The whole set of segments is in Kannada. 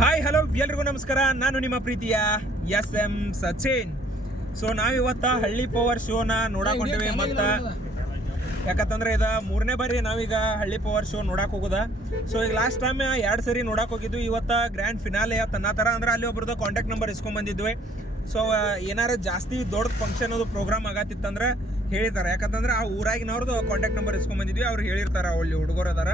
ಹಾಯ್ ಹಲೋ ಎಲ್ರಿಗೂ ನಮಸ್ಕಾರ. ನಾನು ನಿಮ್ಮ ಪ್ರೀತಿಯ SM ಸಚಿನ್. ಸೊ ನಾವಿವತ್ತ ಹಳ್ಳಿ ಪವರ್ ಶೋನ ನೋಡಕ್ ಹೊಂಟಿವಿ. ಮತ್ತು ಯಾಕಂತಂದ್ರೆ ಇದು 3ನೇ ಬಾರಿ ನಾವೀಗ ಹಳ್ಳಿ ಪವರ್ ಶೋ ನೋಡಕ್ ಹೋಗೋದ. ಸೊ ಈಗ ಲಾಸ್ಟ್ ಟೈಮ್ 2 ಸರಿ ನೋಡಕ್ ಹೋಗಿದ್ವಿ. ಇವತ್ತ ಗ್ರ್ಯಾಂಡ್ ಫಿನಾಲೆ ತನ್ನ ಥರ ಅಂದ್ರೆ ಅಲ್ಲಿ ಒಬ್ರದ್ದು ಕಾಂಟ್ಯಾಕ್ಟ್ ನಂಬರ್ ಇಸ್ಕೊಂಡ್ ಬಂದಿದ್ವಿ. ಸೊ ಏನಾರ ಜಾಸ್ತಿ ದೊಡ್ಡ ಫಂಕ್ಷನ್ ಅದು ಪ್ರೋಗ್ರಾಮ್ ಆಗತ್ತಿತ್ತಂದ್ರೆ ಹೇಳಿರ್ತಾರೆ. ಯಾಕಂತಂದ್ರೆ ಆ ಊರಾಗಿನವ್ರದ್ದು ಕಾಂಟ್ಯಾಕ್ಟ್ ನಂಬರ್ ಇಸ್ಕೊಂಡ್ ಬಂದಿದ್ವಿ. ಅವ್ರು ಹೇಳಿರ್ತಾರೆ ಅಲ್ಲಿ ಹುಡುಗರು ಅದಾರ.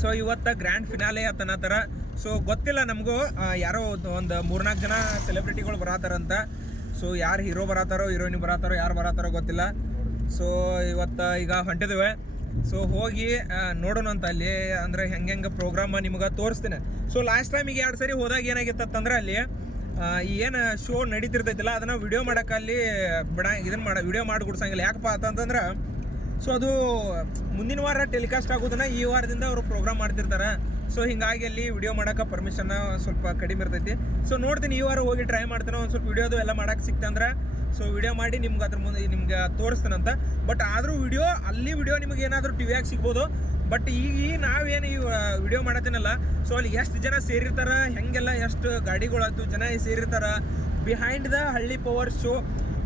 ಸೊ ಇವತ್ತ ಗ್ರ್ಯಾಂಡ್ ಫಿನಾಲೆ ತನ್ನ ಥರ. ಸೊ ಗೊತ್ತಿಲ್ಲ ನಮಗೂ, ಯಾರೋ ಒಂದು 3-4 ಜನ ಸೆಲೆಬ್ರಿಟಿಗಳು ಬರತ್ತಾರಂತ. ಸೊ ಯಾರು ಹೀರೋ ಬರತ್ತಾರೋ ಹೀರೋಯಿನ್ ಬರತ್ತಾರೋ ಯಾರು ಬರತ್ತಾರೋ ಗೊತ್ತಿಲ್ಲ. ಸೊ ಇವತ್ತು ಈಗ ಹೊಂಟಿದ್ದೇವೆ. ಸೊ ಹೋಗಿ ನೋಡೋಣ ಅಂತ ಅಲ್ಲಿ ಅಂದರೆ ಹೆಂಗೆ ಪ್ರೋಗ್ರಾಮ್ ನಿಮ್ಗೆ ತೋರಿಸ್ತೀನಿ. ಸೊ ಲಾಸ್ಟ್ ಟೈಮ್ ಈಗ 2 ಸರಿ ಹೋದಾಗ ಏನಾಗಿತ್ತಂದ್ರೆ ಅಲ್ಲಿ ಏನು ಶೋ ನಡೀತಿರ್ತೈತಿಲ್ಲ ಅದನ್ನು ವಿಡಿಯೋ ಮಾಡೋಕೆ ಅಲ್ಲಿ ವಿಡಿಯೋ ಮಾಡಿ ಗುಡ್ಸಂಗಿಲ್ಲ. ಯಾಕಪ್ಪ ಅಂತಂದ್ರೆ ಸೊ ಅದು ಮುಂದಿನ ವಾರ ಟೆಲಿಕಾಸ್ಟ್ ಆಗೋದನ್ನ ಈ ವಾರದಿಂದ ಅವರು ಪ್ರೋಗ್ರಾಮ್ ಮಾಡ್ತಿರ್ತಾರೆ. ಸೊ ಹಿಂಗಾಗಿ ಅಲ್ಲಿ ವಿಡಿಯೋ ಮಾಡೋಕೆ ಪರ್ಮಿಷನ್ ಸ್ವಲ್ಪ ಕಡಿಮೆ ಇರ್ತೈತಿ. ಸೊ ನೋಡ್ತೀನಿ ಈ ವಾರ ಹೋಗಿ ಟ್ರೈ ಮಾಡ್ತಾನೆ. ಒಂದು ಸ್ವಲ್ಪ ವಿಡಿಯೋದು ಎಲ್ಲ ಮಾಡೋಕೆ ಸಿಕ್ತಂದ್ರೆ ಸೊ ವಿಡಿಯೋ ಮಾಡಿ ನಿಮ್ಗೆ ಅದ್ರ ಮುಂದೆ ನಿಮ್ಗೆ ತೋರಿಸ್ತಾನಂತ. ಬಟ್ ಆದರೂ ವಿಡಿಯೋ ನಿಮಗೆ ಏನಾದರೂ ಟಿವಿಯಾಗಿ ಸಿಗ್ಬೋದು. ಬಟ್ ಈಗ ನಾವೇನು ಈ ವಿಡಿಯೋ ಮಾಡತ್ತೀನಲ್ಲ, ಸೊ ಅಲ್ಲಿ ಎಷ್ಟು ಜನ ಸೇರಿರ್ತಾರೆ, ಹೆಂಗೆಲ್ಲ ಎಷ್ಟು ಗಾಡಿಗಳಾಯ್ತು ಜನ ಸೇರಿರ್ತಾರೆ, ಬಿಹೈಂಡ್ ದ ಹಳ್ಳಿ ಪವರ್ ಶೋ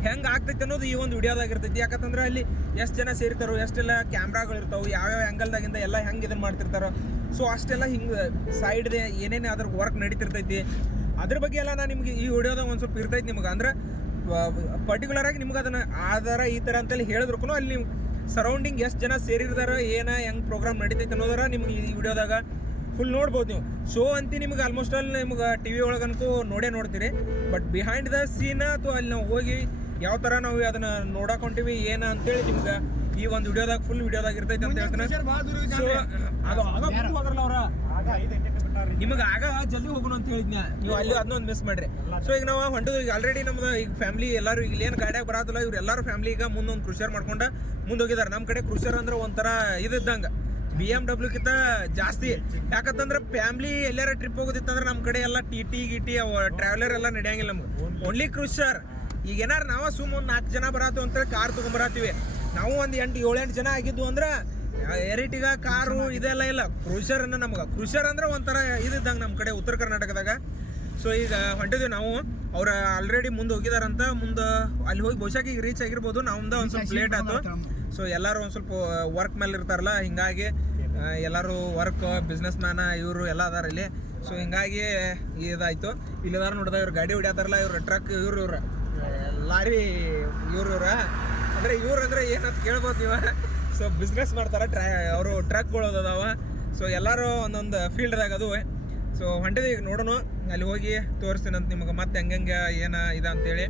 ಹೆಂಗೆ ಆಗ್ತೈತೆ ಅನ್ನೋದು ಈ ಒಂದು ವಿಡಿಯೋದಾಗಿರ್ತೈತಿ. ಯಾಕಂತಂದ್ರೆ ಅಲ್ಲಿ ಎಷ್ಟು ಜನ ಸೇರ್ತಾರೋ, ಎಷ್ಟೆಲ್ಲ ಕ್ಯಾಮ್ರಾಗಳು ಇರ್ತಾವೆ, ಯಾವ್ಯಾವ ಆ್ಯಂಗಲ್ದಾಗಿಂದ ಎಲ್ಲ ಹೆಂಗೆ ಇದನ್ನು ಮಾಡ್ತಿರ್ತಾರೋ. ಸೊ ಅಷ್ಟೆಲ್ಲ ಹಿಂಗೆ ಸೈಡ್ದೆ ಏನೇನು ಅದ್ರ ವರ್ಕ್ ನಡೀತಿರ್ತೈತಿ ಅದ್ರ ಬಗ್ಗೆ ಎಲ್ಲ ನಾನು ನಿಮ್ಗೆ ಈ ವಿಡಿಯೋದಾಗ ಒಂದು ಸ್ವಲ್ಪ ಇರ್ತೈತಿ. ನಿಮ್ಗೆ ಅಂದ್ರೆ ಪರ್ಟಿಕ್ಯುಲರಾಗಿ ನಿಮ್ಗೆ ಅದನ್ನು ಆಧಾರ ಈ ಥರ ಅಂತೇಳಿ ಹೇಳಿದ್ರು ಅಲ್ಲಿ ನೀವು ಸರೌಂಡಿಂಗ್ ಎಷ್ಟು ಜನ ಸೇರಿರ್ದಾರೋ ಹೆಂಗೆ ಪ್ರೋಗ್ರಾಮ್ ನಡೀತೈತೆ ಅನ್ನೋದಾರ ನಿಮ್ಗೆ ಈ ವಿಡಿಯೋದಾಗ ಫುಲ್ ನೋಡ್ಬೋದು. ನೀವು ಶೋ ಅಂತಿ ನಿಮ್ಗೆ ಆಲ್ಮೋಸ್ಟ್ ಅಲ್ಲಿ ನಿಮ್ಗೆ TV ಒಳಗಂತೂ ನೋಡ್ತೀರಿ. ಬಟ್ ಬಿಹೈಂಡ್ ದ ಸೀನ್ ಅಥವಾ ಅಲ್ಲಿ ನಾವು ಹೋಗಿ ಯಾವ ಥರ ನಾವು ಅದನ್ನು ನೋಡಕ್ಕೆ ಹೊಂಟೀವಿ ಏನು ಅಂತೇಳಿ ನಿಮ್ಗೆ ಈ ಒಂದು ವಿಡಿಯೋದಾಗ ಫುಲ್ ವಿಡಿಯೋದಾಗ ಇರ್ತೈತೆ ಅಂತ ಹೇಳ್ತೀನಿ. ಸೊ ಅದು ಹೋದ್ರಲ್ಲ ಅವ್ರ ನಿಮಗೆ ಆಗ ಜಲ್ದಿ ಹೋಗೋಣ ಅಂತ ಹೇಳಿದ್ನ, ನೀವು ಅಲ್ಲಿ ಅದನ್ನೊಂದು ಮಿಸ್ ಮಾಡ್ರಿ. ಸೊ ಈಗ ನಾವು ಹೊಂಟದು ಈಗ ಆಲ್ರೆಡಿ ನಮ್ದು ಈಗ ಫ್ಯಾಮಿಲಿ ಎಲ್ಲರೂ ಈಗ ಏನು ಗಾಡಿಯಾಗ ಬರತ್ತಲ್ಲ ಇವ್ರು ಎಲ್ಲರೂ ಫ್ಯಾಮಿಲಿ ಈಗ ಮುಂದೊಂದು ಕ್ರೂಷರ್ ಮಾಡ್ಕೊಂಡು ಮುಂದೆ ಹೋಗಿದ್ದಾರೆ. ನಮ್ಮ ಕಡೆ ಕ್ರೂಷರ್ ಅಂದ್ರೆ ಒಂಥರ ಇದ್ದಂಗೆ BMW ಕಿಂತ ಜಾಸ್ತಿ. ಯಾಕಂತಂದ್ರೆ ಫ್ಯಾಮಿಲಿ ಎಲ್ಲಾರ ಟ್ರಿಪ್ ಹೋಗೋದಿತ್ತಂದ್ರೆ ನಮ್ಮ ಕಡೆ ಎಲ್ಲ ಟಿ ಟ್ರಾವೆಲರ್ ಎಲ್ಲ ನಡೆಯಂಗಿಲ್ಲ ನಮ್ಗೆ. ಓನ್ಲಿ ಕ್ರೂಷರ್. ಈಗ ಏನಾರು ನಾವು ಒಂದು 4 ಜನ ಬರತ್ತು ಅಂತೇಳಿ ಕಾರ್ ತೊಗೊಂಬರತ್ತೀವಿ. ನಾವು ಒಂದು 8-7 ಜನ ಆಗಿದ್ದು ಅಂದ್ರೆ ಎರಿಟಿಗ ಕಾರು ಇದೆಲ್ಲ ಇಲ್ಲ. ಕ್ರೂಷರ್ ನಮ್ಗೆ ಕ್ರೂಷರ್ ಅಂದ್ರೆ ಒಂಥರ ಇದ್ದಂಗೆ ನಮ್ಮ ಕಡೆ ಉತ್ತರ ಕರ್ನಾಟಕದಾಗ. ಸೊ ಈಗ ಹೊಂಟಿದ್ವಿ ನಾವು. ಅವ್ರು ಆಲ್ರೆಡಿ ಮುಂದೆ ಹೋಗಿದಾರಂತ. ಮುಂದೆ ಅಲ್ಲಿ ಹೋಗಿ ಬಹುಶಃ ಈಗ ರೀಚ್ ಆಗಿರ್ಬೋದು. ನಮ್ದು ಒಂದು ಸ್ವಲ್ಪ ಲೇಟ್ ಆಯ್ತು. ಸೊ ಎಲ್ಲರೂ ಒಂದು ಸ್ವಲ್ಪ ವರ್ಕ್ ಮೇಲೆ ಇರ್ತಾರಲ್ಲ, ಹಿಂಗಾಗಿ ಎಲ್ಲರೂ ವರ್ಕ್ ಬಿಸ್ನೆಸ್ ಮ್ಯಾನ ಇವರು ಎಲ್ಲ ಅದಾರ ಇಲ್ಲಿ. ಸೊ ಹಿಂಗಾಗಿ ಇದಾಯ್ತು. ಇಲ್ಲಿದಾರ ನೋಡಿದ ಇವ್ರು ಗಾಡಿ ಹೊಡ್ಯಾತಾರಲ್ಲ, ಇವ್ರು ಟ್ರಕ್ ಇವ್ರು ಲಾರಿ ಇವ್ರ ಅಂದರೆ ಇವ್ರಂದ್ರೆ ಏನಂತ ಕೇಳ್ಬೋದು ನೀವು. ಸೊ ಬಿಸ್ನೆಸ್ ಮಾಡ್ತಾರೆ, ಅವರು ಟ್ರಕ್ಗಳು ಅದಾವ. ಸೊ ಎಲ್ಲರೂ ಒಂದೊಂದು ಫೀಲ್ಡ್ದಾಗ ಅದು. ಸೊ ಹೊಂಟಿದೆ ಈಗ ನೋಡೋಣ, ಅಲ್ಲಿ ಹೋಗಿ ತೋರಿಸ್ತೀನಿ ಅಂತ ನಿಮಗೆ ಮತ್ತೆ ಹೆಂಗೆ ಏನು ಇದೆ ಅಂತೇಳಿ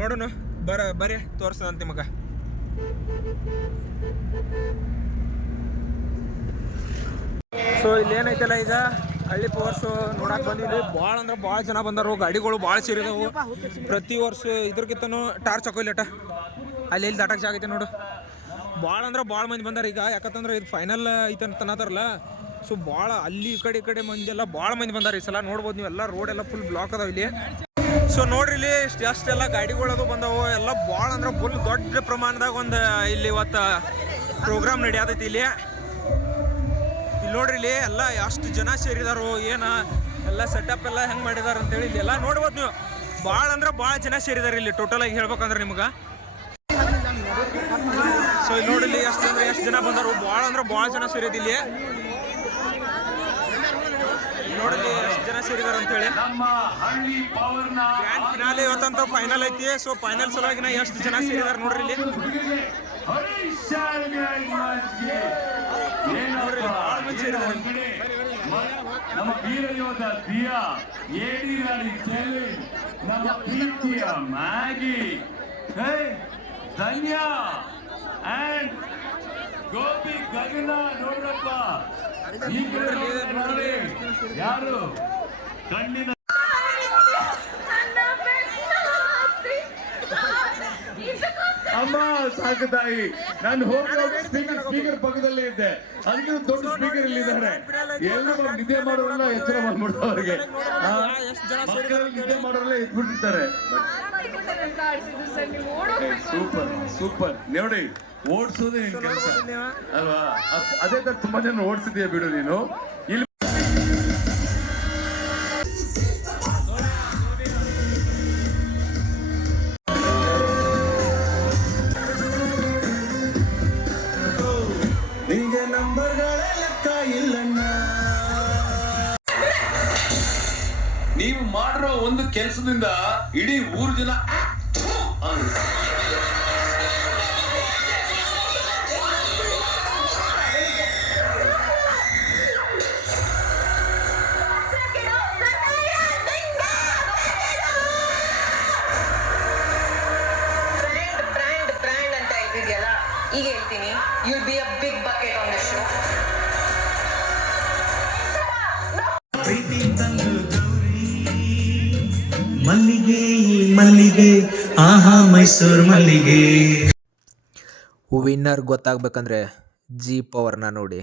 ನೋಡೋಣ. ಬರ್ರಿ ತೋರಿಸ್ತದಂತ ನಿಮಗೆ. ಸೊ ಇಲ್ಲಿ ಏನೈತಲ್ಲ ಈಗ ಹಳ್ಳಿ ಪವರ್ ಶೋ ನೋಡಕ್ಕೆ ಬಂದಿದ್ವಿ. ಭಾಳ ಅಂದ್ರೆ ಭಾಳ ಜನ ಬಂದರು, ಗಾಡಿಗಳು ಭಾಳ ಸೇರಿದವು. ಪ್ರತಿ ವರ್ಷ ಇದ್ರಕ್ಕಿಂತನೂ ಟಾರ್ಚ್ ಹಾಕೋಲ್ಲಟ ಅಲ್ಲಿ ಎಲ್ಲಿ ದಾಟಕ್ಕೆ ಜಾಗೈತೆ ನೋಡು. ಭಾಳ ಅಂದ್ರೆ ಭಾಳ ಮಂದಿ ಬಂದಾರ ಈಗ. ಯಾಕಂತಂದ್ರೆ ಇದು ಫೈನಲ್ ಐತೆ ಅಂತ ಅನ್ನತಾರಲ್ಲ. ಸೊ ಭಾಳ ಅಲ್ಲಿ ಈ ಕಡೆ ಮಂದಿ ಎಲ್ಲ ಭಾಳ ಮಂದಿ ಬಂದಾರ ಈ ಸಲ. ನೋಡ್ಬೋದು ನೀವು, ಎಲ್ಲ ರೋಡ್ ಎಲ್ಲ ಫುಲ್ ಬ್ಲಾಕ್ ಅದಾವ ಇಲ್ಲಿ. ಸೊ ನೋಡ್ರಿ ಇಲ್ಲಿ ಎಷ್ಟೆಲ್ಲ ಗಾಡಿಗಳದು ಬಂದವು. ಎಲ್ಲ ಭಾಳ ಅಂದ್ರೆ ಫುಲ್ ದೊಡ್ಡ ಪ್ರಮಾಣದಾಗ ಒಂದು ಇಲ್ಲಿ ಇವತ್ತು ಪ್ರೋಗ್ರಾಮ್ ನಡೆಯತೈತಿ ಇಲ್ಲಿ ನೋಡ್ರಿ. ಇಲ್ಲಿ ಎಲ್ಲ ಎಷ್ಟು ಜನ ಸೇರಿದಾರೋ ಏನು ಎಲ್ಲ ಸೆಟಪ್ ಎಲ್ಲ ಹೆಂಗೆ ಮಾಡಿದಾರ ಅಂತೇಳಿ ಇಲ್ಲಿ ಎಲ್ಲ ನೋಡ್ಬೋದು ನೀವು. ಭಾಳ ಅಂದ್ರೆ ಭಾಳ ಜನ ಸೇರಿದಾರೆ ಇಲ್ಲಿ ಟೋಟಲ್ ಆಗಿ ಹೇಳ್ಬೇಕಂದ್ರೆ ನಿಮ್ಗೆ. ಸೊ ಇಲ್ಲಿ ನೋಡಿಲ್ಲಿ ಎಷ್ಟು ಜನ ಬಂದರು. ಭಾಳ ಅಂದ್ರೆ ಭಾಳ ಜನ ಸೇರಿದ ಇಲ್ಲಿ ನೋಡಲಿ ಎಷ್ಟು ಜನ ಸೇರಿದಾರ ಅಂತೇಳಿ. ಗ್ರ್ಯಾಂಡ್ ಫಿನಾಲೆ ಇವತ್ತಂತ ಫೈನಲ್ ಐತಿ. ಸೊ ಫೈನಲ್ ಸಲುವಾಗಿ ಎಷ್ಟು ಜನ ಸೇರಿದಾರ ನೋಡ್ರಿ ಇಲ್ಲಿ. ನಮ್ಮ ವೀರ ಯೋಧ ದಿಯಾ, ಏಡಿ ರಾಣಿ ಚೆಲ್ಲಿ, ನಮ್ಮ ಪ್ರೀತಿಯ ಮ್ಯಾಗಿ, ಧನ್ಯ ಅಂಡ್ ಗೋಪಿ ಗಗನ ನೋಡ್ರಪ್ಪ. ಯಾರು ಕಣ್ಣಿನ ಅಮ್ಮ ಸಾಕು ತಾಯಿ. ನಾನು ಹೋಗಿ ಸ್ಪೀಕರ್ ಪಕ್ಕದಲ್ಲೇ ಇದ್ದೆ. ಅದಕ್ಕೆ ದೊಡ್ಡ ಸ್ಪೀಕರ್ ಇಲ್ಲಿದ್ದಾರೆ. ಎಲ್ಲರೂ ನಿದ್ದೆ ಮಾಡೋರೆಲ್ಲ ಎಚ್ಚರ ಮಾಡ್ಬಿಡ್ತಾರೆ. ಅವ್ರಿಗೆ ಮಕ್ಕಳಲ್ಲಿ ನಿದ್ದೆ ಮಾಡೋರೆಲ್ಲ ಎದ್ಬಿಟ್ಟಿರ್ತಾರೆ. ಸೂಪರ್ ನೋಡಿ, ಓಡಿಸೋದೇ ನಿನ್ ಕೆಲಸ ಅಲ್ವಾ? ಅದೇ ತರ ತುಂಬಾ ಜನ ಓಡಿಸಿದ್ಯಾ ಬಿಡು ನೀನು. ಇಲ್ಲಿ ನೀವು ಮಾಡಿರೋ ಒಂದು ಕೆಲಸದಿಂದ ಇಡೀ ಊರ್ ಜನ ಬ್ರ್ಯಾಂಡ್ ಅಂತ ಹೇಳ್ತಿದ್ಯಲ್ಲ, ಈಗ ಹೇಳ್ತೀನಿ, you'll be a big bucket on the show. ಮಲ್ಲಿಗೆ ಮಲ್ಲಿಗೆ ಆಹಾ ಮೈಸೂರು ಮಲ್ಲಿಗೆ. ವಿನ್ನರ್ ಗೊತ್ತಾಗ್ಬೇಕಂದ್ರೆ ಜಿ ಪವರ್ನ ನೋಡಿ.